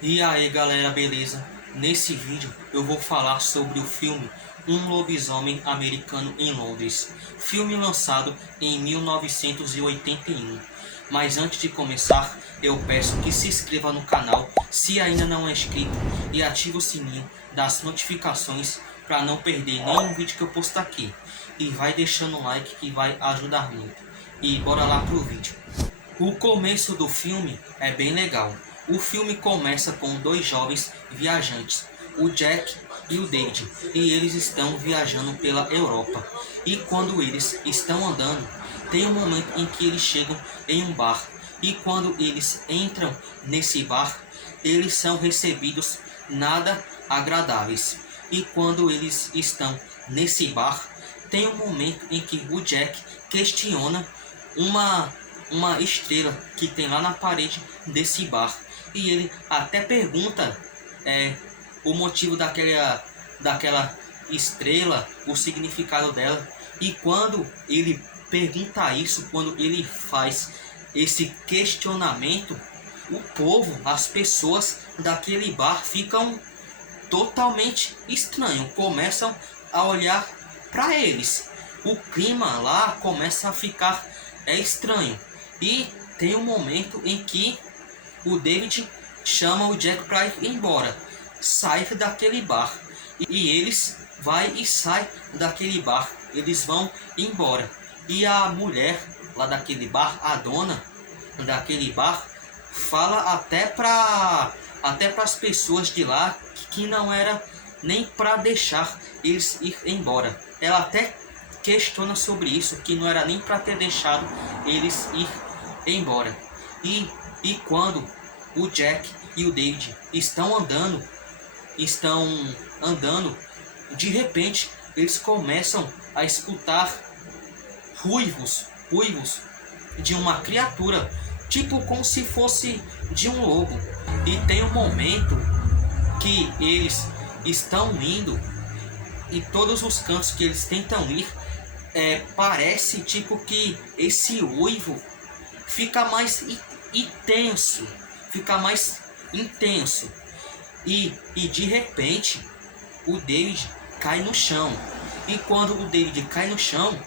E aí galera, beleza? Nesse vídeo eu vou falar sobre o filme Um Lobisomem Americano em Londres, filme lançado em 1981. Mas antes de começar, eu peço que se inscreva no canal se ainda não é inscrito e ative o sininho das notificações para não perder nenhum vídeo que eu postar aqui. E vai deixando um like que vai ajudar muito. E bora lá pro vídeo. O começo do filme é bem legal. O filme começa com dois jovens viajantes, o Jack e o David, e eles estão viajando pela Europa. E quando eles estão andando, tem um momento em que eles chegam em um bar. E quando eles entram nesse bar, eles são recebidos nada agradáveis. E quando eles estão nesse bar, tem um momento em que o Jack questiona uma estrela que tem lá na parede desse bar. E ele até pergunta o motivo daquela estrela, o significado dela. E quando ele pergunta isso, quando ele faz esse questionamento, o povo, as pessoas daquele bar ficam totalmente estranho, começam a olhar para eles. O clima lá começa a ficar estranho. E tem um momento em que o David chama o Jack para ir embora, sair daquele bar. E eles vai e sai daquele bar. Eles vão embora. E a mulher lá daquele bar, a dona daquele bar, fala até para as pessoas de lá que não era nem para deixar eles ir embora. Ela até questiona sobre isso, que não era nem para ter deixado eles ir embora. E quando o Jack e o David estão andando, de repente eles começam a escutar ruivos de uma criatura, tipo como se fosse de um lobo. E tem um momento que eles estão indo e todos os cantos que eles tentam ir, parece tipo que esse uivo fica mais intenso, e de repente o David cai no chão. E quando o David cai no chão,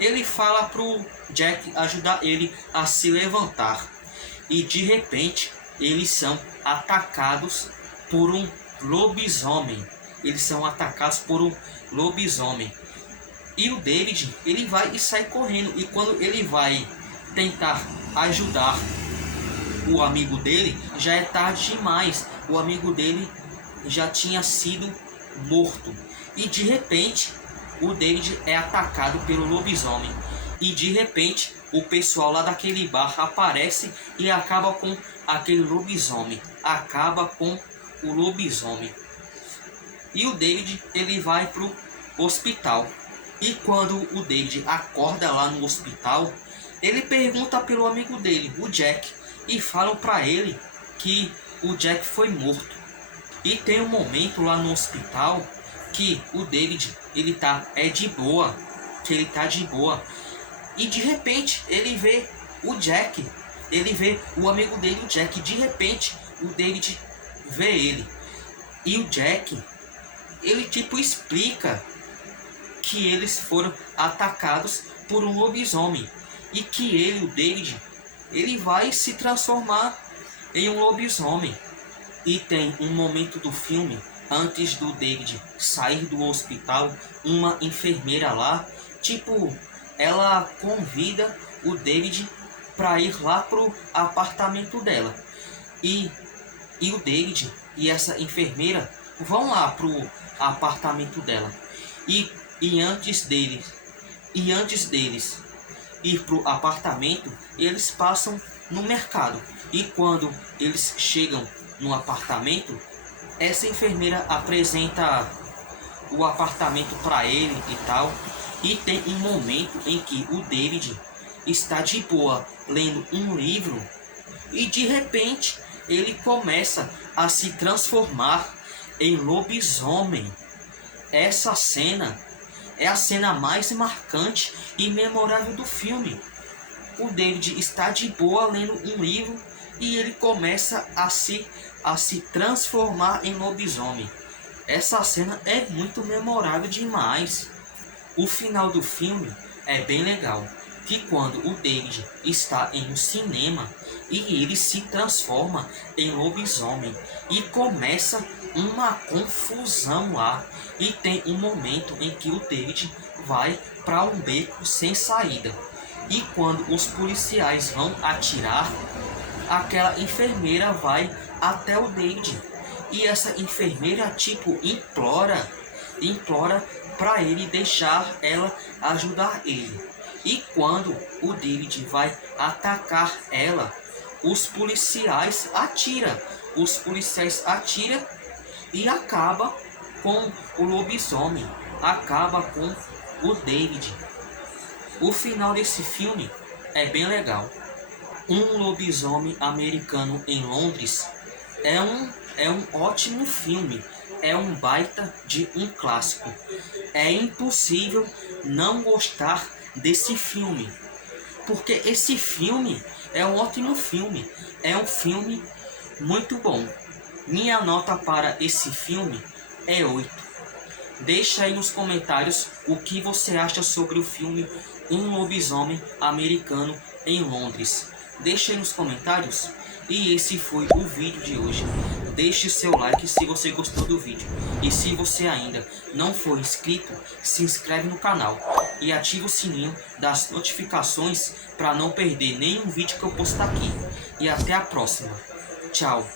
ele fala pro Jack ajudar ele a se levantar. E de repente eles são atacados por um lobisomem. E o David, ele vai e sai correndo. E quando ele vai tentar ajudar o amigo dele, já é tarde demais. O amigo dele já tinha sido morto. E de repente o David é atacado pelo lobisomem. E de repente o pessoal lá daquele bar aparece e acaba com aquele lobisomem. E o David, ele vai pro hospital. E quando o David acorda lá no hospital, ele pergunta pelo amigo dele, o Jack, e falam para ele que o Jack foi morto. E tem um momento lá no hospital que o David, ele tá de boa, e de repente ele vê o Jack, ele vê o amigo dele, o Jack. De repente o David vê ele, e o Jack, ele tipo explica que eles foram atacados por um lobisomem e que ele, o David, ele vai se transformar em um lobisomem. E tem um momento do filme, antes do David sair do hospital, uma enfermeira lá, tipo, ela convida o David para ir lá pro apartamento dela. E o David e essa enfermeira vão lá pro apartamento dela. E antes deles ir pro apartamento, eles passam no mercado. E quando eles chegam no apartamento, essa enfermeira apresenta o apartamento para ele e tal. E tem um momento em que o David está de boa lendo um livro e de repente ele começa a se transformar em lobisomem. Essa cena é a cena mais marcante e memorável do filme. O David está de boa lendo um livro e ele começa a se transformar em lobisomem. Essa cena é muito memorável demais. O final do filme é bem legal, que quando o David está em um cinema e ele se transforma em lobisomem e começa uma confusão lá, e tem um momento em que o David vai para um beco sem saída, e quando os policiais vão atirar, aquela enfermeira vai até o David, e essa enfermeira tipo implora para ele deixar ela ajudar ele. E quando o David vai atacar ela, os policiais atiram e acaba com o lobisomem, acaba com o David. O final desse filme é bem legal. Um Lobisomem Americano em Londres é um ótimo filme, é um baita de um clássico. É impossível não gostar desse filme, porque esse filme é um ótimo filme, é um filme muito bom. Minha nota para esse filme é 8. Deixa aí nos comentários o que você acha sobre o filme Um Lobisomem Americano em Londres. Deixa aí nos comentários. E esse foi o vídeo de hoje. Deixe seu like se você gostou do vídeo. E se você ainda não for inscrito, se inscreve no canal e ativa o sininho das notificações para não perder nenhum vídeo que eu postar aqui. E até a próxima. Tchau.